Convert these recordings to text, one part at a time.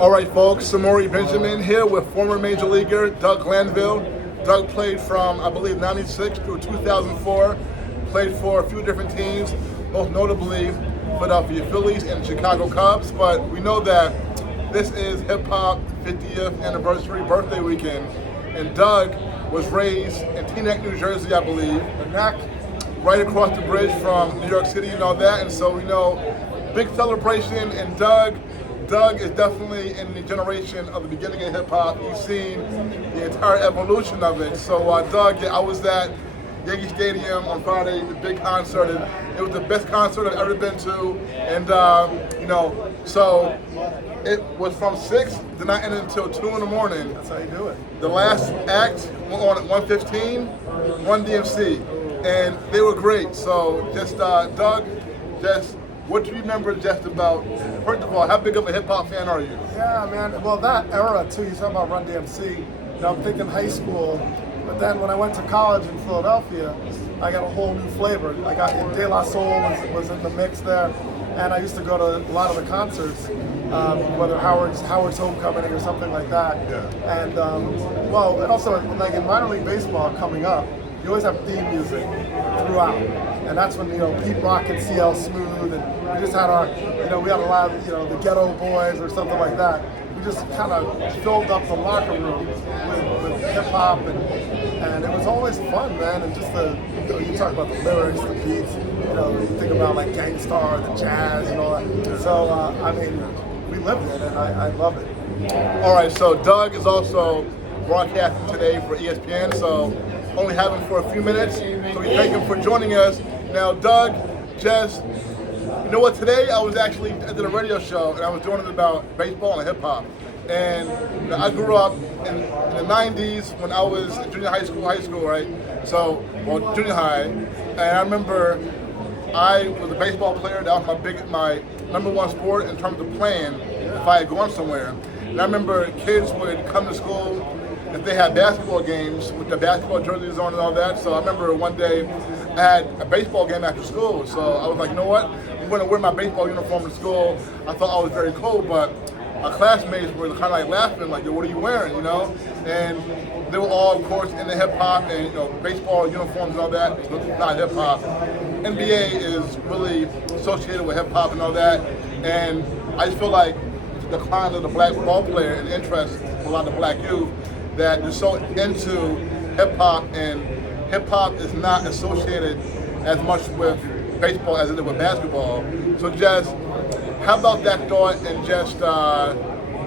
All right, folks, Samori Benjamin here with former Major Leaguer Doug Glanville. Doug played from, I believe, 96 through 2004, played for a few different teams, most notably Philadelphia Phillies and Chicago Cubs, but we know that this is hip-hop 50th anniversary birthday weekend, and Doug was raised in Teaneck, New Jersey, I believe, right across the bridge from New York City and all that, and so we know, big celebration, and Doug is definitely in the generation of the beginning of hip-hop. He's seen the entire evolution of it. So Doug, I was at Yankee Stadium on Friday, the big concert, and it was the best concert I've ever been to. And, so it was from 6, did not end until 2 in the morning. That's how you do it. The last act went on at 1:15, Run DMC, and they were great. So just, Doug, what do you remember just about, first of all, how big of a hip-hop fan are you? Yeah, man. Well, that era, too, you talk about Run DMC, I'm thinking high school, but then when I went to college in Philadelphia, I got a whole new flavor. I got De La Soul was in the mix there, and I used to go to a lot of the concerts, whether Howard's Homecoming or something like that. Yeah. And, well, and also, like in minor league baseball coming up, you always have theme music throughout. And that's when, Pete Rock and CL Smooth, and we just had we had a lot of, the Ghetto Boys or something like that. We just kind of filled up the locker room with hip hop, and it was always fun, man. And just you talk about the lyrics, the beats, you think about like Gangstar, the jazz, and all that. So, I mean, we lived it, and I love it. All right, so Doug is also broadcasting today for ESPN, so only have him for a few minutes, so we thank him for joining us. Now, Doug, you know what, today I did a radio show, and I was doing it about baseball and hip-hop. And I grew up in the 90s when I was in junior high school, right? So, junior high, and I remember I was a baseball player. That was my number one sport in terms of playing if I had gone somewhere. And I remember kids would come to school if they had basketball games with their basketball jerseys on and all that. So I remember one day I had a baseball game after school. So I was like, you know what? I'm going to wear my baseball uniform to school. I thought I was very cool, but my classmates were kind of like laughing, like, yo, what are you wearing, And they were all, of course, into hip hop and, baseball uniforms and all that. It's not hip hop. NBA is really associated with hip hop and all that. And I just feel like the decline of the black ball player and interest for a lot of black youth, that they're so into hip-hop, and hip-hop is not associated as much with baseball as it is with basketball. So just, how about that thought, and just,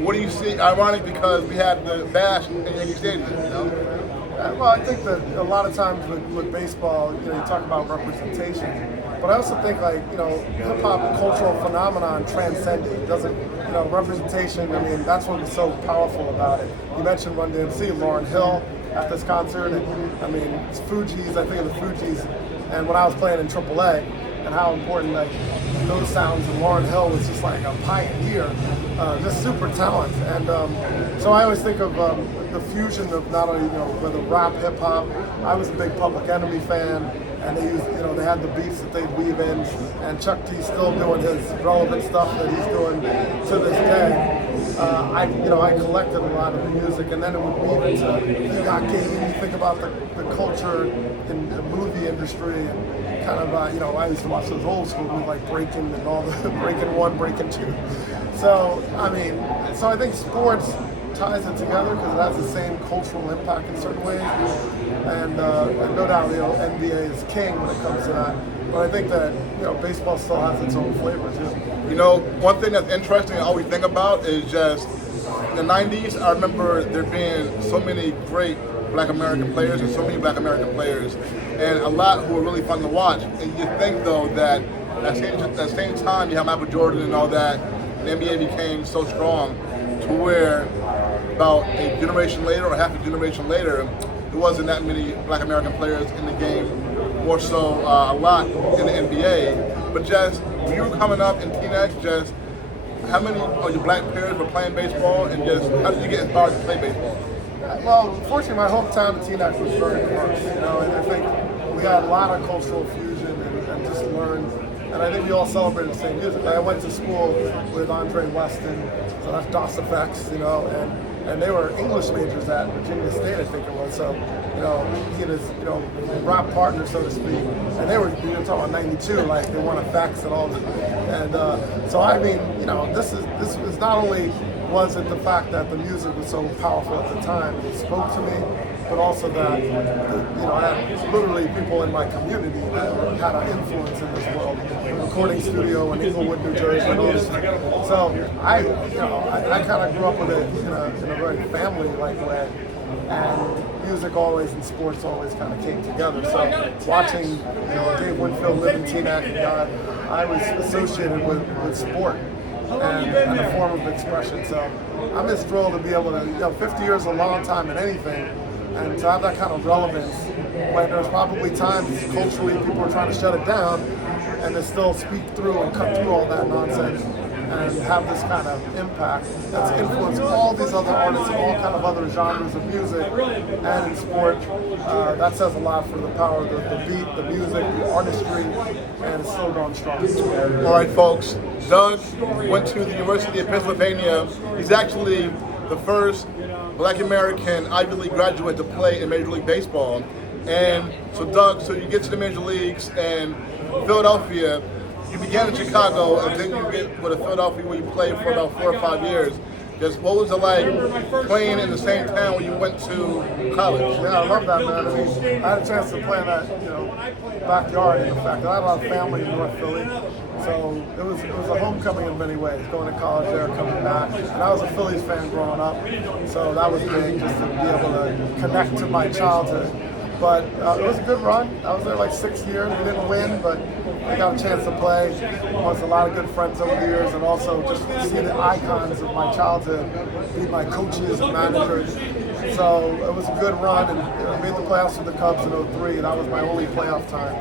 what do you see? Ironic, because we had the bash in Yankee Stadium, Well, I think that a lot of times with baseball, you talk about representation, but I also think hip-hop cultural phenomenon transcending. It doesn't, representation, I mean, that's what was so powerful about it. You mentioned Run DMC, Lauryn Hill at this concert, and I mean, it's Fugees, I think of the Fugees, and when I was playing in AAA, and how important those sounds, and Lauryn Hill was just like a pioneer, just super talent. And so I always think of the fusion of not only whether rap, hip hop. I was a big Public Enemy fan, and they used they had the beats that they'd weave in, and Chuck T's still doing his relevant stuff that he's doing to this day. I collected a lot of the music, and then it would weave into You Got Game. You think about the culture in the movie industry, and kind of I used to watch those old school movies like Breaking and all the Breaking 1, Breaking 2. So I think sports ties it together because it has the same cultural impact in certain ways, and no doubt NBA is king when it comes to that. But I think that baseball still has its own flavor too. One thing that's interesting I always think about is just in the 90s, I remember there being so many great Black American players and so many Black American players, and a lot who were really fun to watch. And you think, though, that at the same time you have Michael Jordan and all that, the NBA became so strong to where about a generation later or half a generation later, there wasn't that many Black American players in the game, more so a lot in the NBA. But just when you were coming up in Teaneck, just how many of your black peers were playing baseball, and just how did you get inspired to play baseball? Well, fortunately, my hometown of Teaneck was very diverse, and I think we had a lot of cultural fusion and just learned and I think we all celebrated the same music. Like, I went to school with Andre Weston, so that's DOS Effects, you know, and they were English majors at Virginia State, I think it was. So, you know, he and his, you know, rap partner, so to speak, and they were talking about '92, like they won Effects and all that. And so I mean, you know, this was not only was it the fact that the music was so powerful at the time, it spoke to me, but also that, you know, I had literally people in my community that had an influence in this world. A recording studio in Inglewood, New Jersey. So I kind of grew up with it in a very family-like way, and music always and sports always kind of came together. So watching, you know, Dave Winfield live in Teaneck, I was associated with sport and a form of expression. So I'm just thrilled to be able to, you know, 50 years is a long time in anything, and to have that kind of relevance when there's probably times culturally people are trying to shut it down, and to still speak through and cut through all that nonsense and have this kind of impact that's influenced all these other artists, all kind of other genres of music and in sport. That says a lot for the power of the beat, the music, the artistry, and it's still going strong. All right, folks. Doug went to the University of Pennsylvania. He's actually the first Black American Ivy League graduate to play in Major League Baseball. And so, Doug, so you get to the Major Leagues and Philadelphia. You began in Chicago, and then you get with Philadelphia, where you played for about 4 or 5 years. Just what was it like playing in the same town when you went to college? Yeah, I love that, man. I mean, I had a chance to play in that, you know, backyard. In fact, I had a lot of family in North Philly, so it was a homecoming in many ways. Going to college there, coming back, and I was a Phillies fan growing up, so that was big just to be able to connect to my childhood. But it was a good run. I was there like 6 years. We didn't win, but I got a chance to play. Was a lot of good friends over the years, and also just to see the icons of my childhood be my coaches and managers. So it was a good run, and I made the playoffs with the Cubs in '03. That was my only playoff time.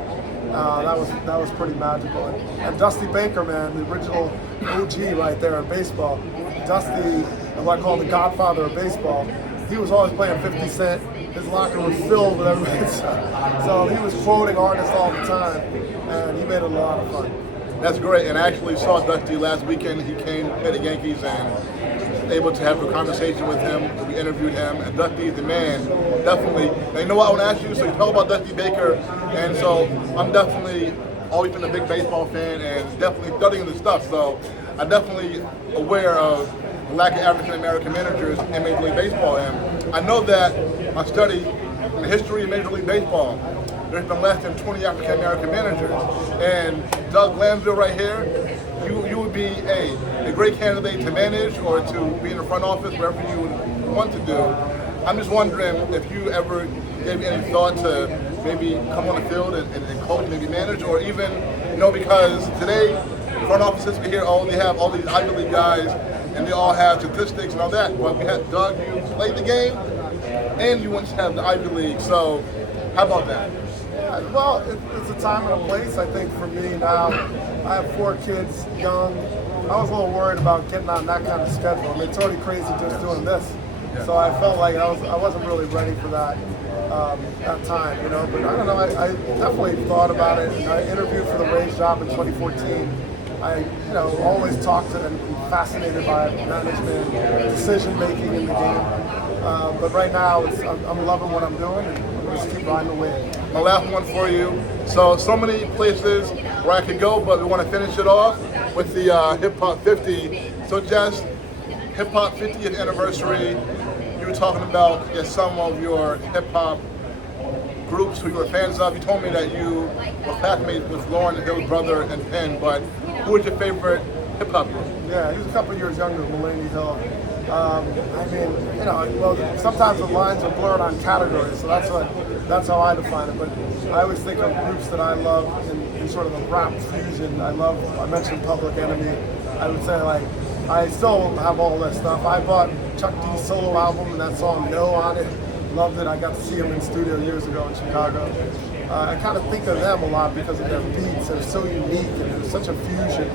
That was pretty magical. And Dusty Baker, man, the original OG right there in baseball. Dusty, what I call the godfather of baseball. He was always playing 50 Cent. His locker was filled with everybody. So he was quoting artists all the time, and he made it a lot of fun. That's great. And I actually saw Dusty last weekend. He came to the Yankees and was able to have a conversation with him. We interviewed him, and Dusty's the man, definitely. And you know what I want to ask you? So you talk about Dusty Baker, and so I'm definitely always been a big baseball fan and definitely studying the stuff. So I'm definitely aware of the lack of African American managers in Major League Baseball. And I know that I study the history of Major League Baseball. There's been less than 20 African American managers. And Doug Glanville right here, you would be a great candidate to manage or to be in the front office, wherever you would want to do. I'm just wondering if you ever gave any thought to maybe come on the field and coach, maybe manage, or even, you know, because today, front offices we hear, oh, they have all these Ivy League guys, and they all have statistics and all that. But we had Doug, you played the game, and you went to have the Ivy League. So, how about that? Yeah, well, it's a time and a place. I think for me now, I have 4 kids, young. I was a little worried about getting on that kind of schedule. I mean, it's already crazy just doing this. Yeah. So I felt like I wasn't really ready for that that time, you know. But I don't know. I definitely thought about it. I interviewed for the Rays job in 2014. I, you know, always talked to and fascinated by management, decision making in the game. But right now, I'm loving what I'm doing, and I'm just keep riding the wave. My last one for you. So many places where I could go, but we want to finish it off with the Hip Hop 50. So just Hip Hop 50th anniversary. You were talking about some of your hip hop groups who you were fans of. You told me that you were classmates with Lauryn Hill's brother and Penn, but who was your favorite hip hop group? Yeah, he was a couple of years younger than Mulaney Hill. I mean, you know, well, sometimes the lines are blurred on categories, so that's how I define it. But I always think of groups that I love in sort of the rap fusion. I mentioned Public Enemy. I would say, like, I still have all that stuff. I bought Chuck D's solo album and that song No on it. Loved it. I got to see him in studio years ago in Chicago. I kind of think of them a lot because of their beats. They're so unique, and there's such a fusion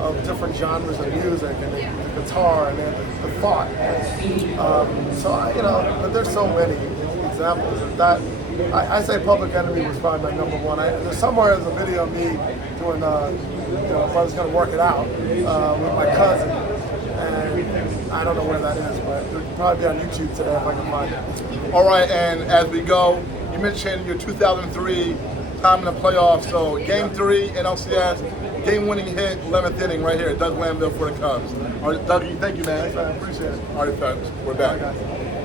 of different genres of music, and the guitar, and then the thought. So, you know, but there's so many examples of that. I say Public Enemy was probably my number one. There's somewhere there's a video of me doing, if I was going to work it out with my cousin. And I don't know where that is, but it'll probably be on YouTube today if I can find it. All right, and as we go, you mentioned your 2003 time in the playoffs. So Game 3 NLCS, game-winning hit, 11th inning right here at Doug Glanville for the Cubs. All right, Dougie, thank you, man. Thanks, man. I appreciate it. All right, folks, we're back. Bye, guys.